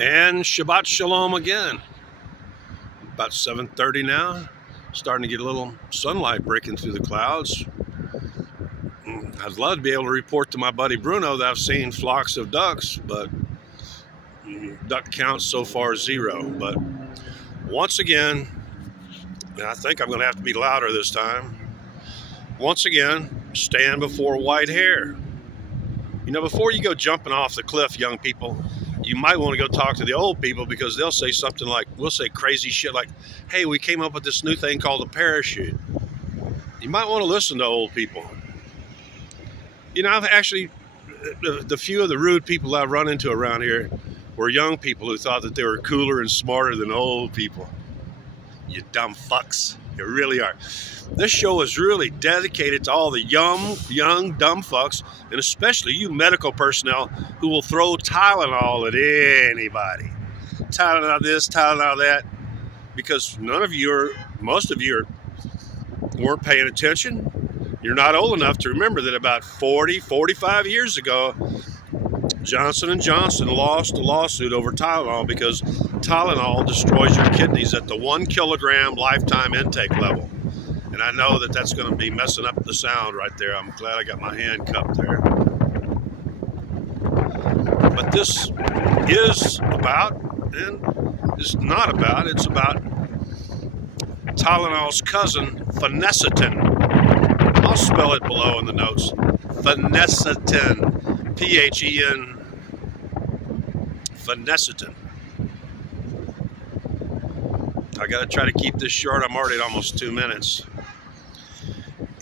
And Shabbat Shalom again. About 7:30 now. Starting to get a little sunlight breaking through the clouds. I'd love to be able to report to my buddy Bruno that I've seen flocks of ducks, but duck count so far 0. But once again, and I think I'm going to have to be louder this time. Once again, stand before white hair. You know, before you go jumping off the cliff, young people, you might want to go talk to the old people, because they'll say something like, we'll say crazy shit like, hey, we came up with this new thing called a parachute. You might want to listen to old people. You know, I've actually, the few of the rude people I've run into around here were young people who thought that they were cooler and smarter than old people. You dumb fucks. You really are. This show is really dedicated to all the young, dumb fucks, and especially you medical personnel who will throw Tylenol at anybody. Tylenol this, Tylenol that, because most of you weren't paying attention. You're not old enough to remember that about 45 years ago, Johnson & Johnson lost a lawsuit over Tylenol because Tylenol destroys your kidneys at the 1 kilogram lifetime intake level. And I know that that's going to be messing up the sound right there. I'm glad I got my hand cupped there. But this is about, and it's not about, it's about Tylenol's cousin, phenacetin. I'll spell it below in the notes. Phenacetin. P-H-E-N. Phenacetin. I got to try to keep this short. I'm already at almost 2 minutes.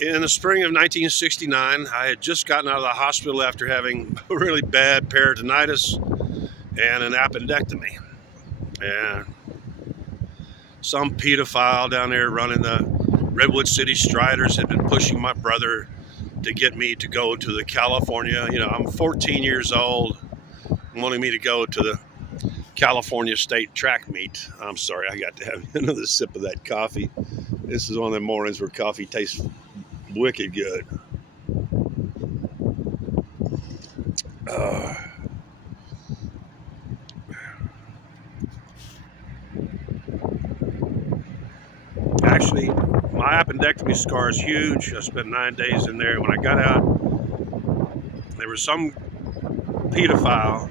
In the spring of 1969, I had just gotten out of the hospital after having a really bad peritonitis and an appendectomy. And some pedophile down there running the Redwood City Striders had been pushing my brother to get me to go to the California, I'm 14 years old, wanting me to go to the California State track meet. I'm sorry, I got to have another sip of that coffee. This is one of the mornings where coffee tastes wicked good. Actually, my appendectomy scar is huge. I spent 9 days in there. When I got out, there was some pedophile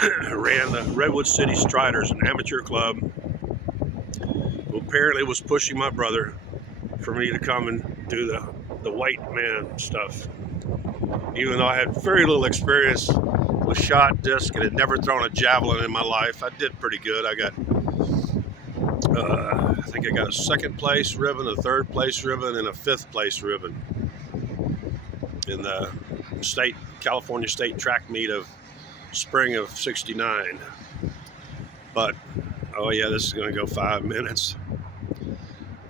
who ran the Redwood City Striders, an amateur club, who apparently was pushing my brother for me to come and do the white man stuff. Even though I had very little experience with shot disc and had never thrown a javelin in my life, I did pretty good. I think I got a second place ribbon, a third place ribbon, and a fifth place ribbon in the California State track meet of spring of '69. But, oh yeah, this is going to go 5 minutes.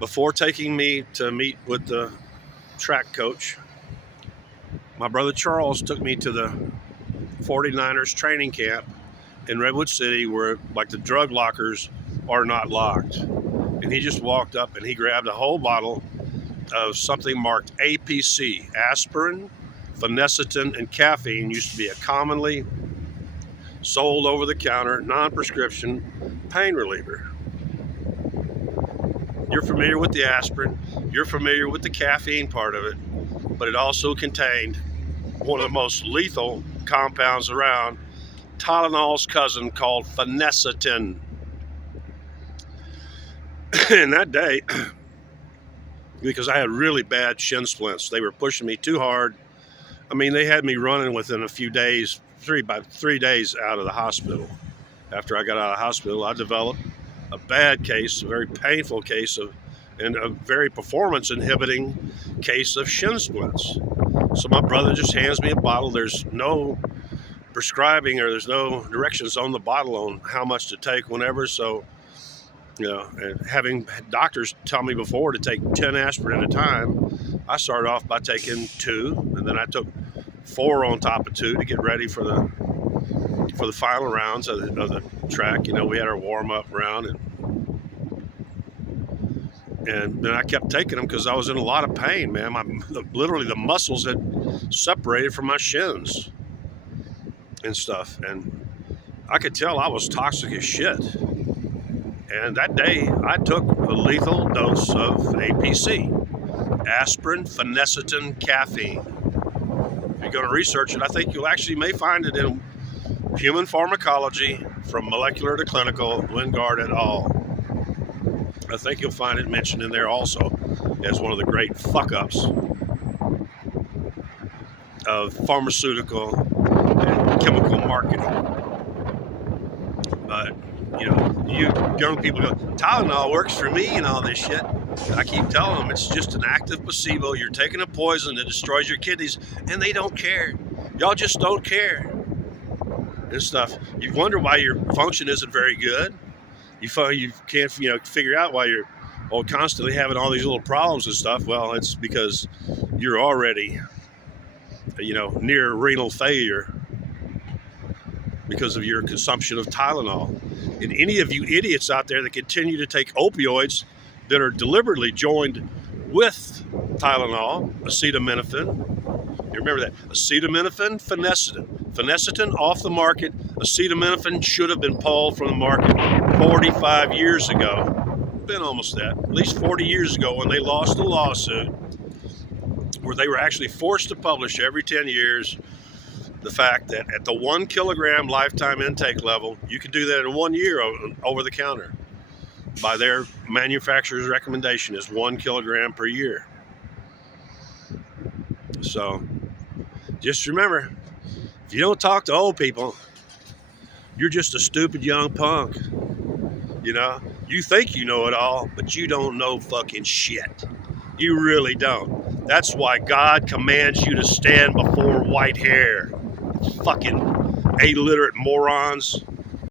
Before taking me to meet with the track coach, my brother Charles took me to the 49ers training camp in Redwood City, where like the drug lockers are not locked. And he just walked up and he grabbed a whole bottle of something marked APC, aspirin, phenacetin, and caffeine. Used to be a commonly sold over-the-counter, non-prescription pain reliever. You're familiar with the aspirin, you're familiar with the caffeine part of it, but it also contained one of the most lethal compounds around, Tylenol's cousin, called phenacetin. And that day, because I had really bad shin splints, they were pushing me too hard. I mean, they had me running within a few days, about 3 days out of the hospital. After I got out of the hospital, I developed a bad case, a very painful case and a very performance inhibiting case of shin splints. So my brother just hands me a bottle. There's no prescribing or there's no directions on the bottle on how much to take whenever. So, and having doctors tell me before to take 10 aspirin at a time, I started off by taking 2, and then I took 4 on top of 2 to get ready for the final rounds of the track. We had our warm-up round, and then I kept taking them because I was in a lot of pain, man. Literally the muscles had separated from my shins. and stuff. And I could tell I was toxic as shit. And that day, I took a lethal dose of APC, aspirin, phenecetin, caffeine. If you're going to research it, I think you'll actually may find it in Human Pharmacology from Molecular to Clinical, Wingard et al. I think you'll find it mentioned in there also as one of the great fuck-ups of pharmaceutical and chemical marketing. But, you know, you young people go, Tylenol works for me and all this shit. And I keep telling them it's just an active placebo. You're taking a poison that destroys your kidneys, and they don't care. Y'all just don't care. And stuff. You wonder why your function isn't very good. You can't, figure out why you're constantly having all these little problems and stuff. Well, it's because you're already, near renal failure because of your consumption of Tylenol. And any of you idiots out there that continue to take opioids that are deliberately joined with Tylenol, acetaminophen. You remember that? Acetaminophen, phenecetin. Phenecetin off the market. Acetaminophen should have been pulled from the market 45 years ago. Been almost that. At least 40 years ago when they lost the lawsuit where they were actually forced to publish every 10 years the fact that at the 1 kilogram lifetime intake level, you can do that in 1 year over the counter. By their manufacturer's recommendation is 1 kilogram per year. So just remember, if you don't talk to old people, you're just a stupid young punk. You think you know it all, but you don't know fucking shit. You really don't. That's why God commands you to stand before white hair. Fucking illiterate morons.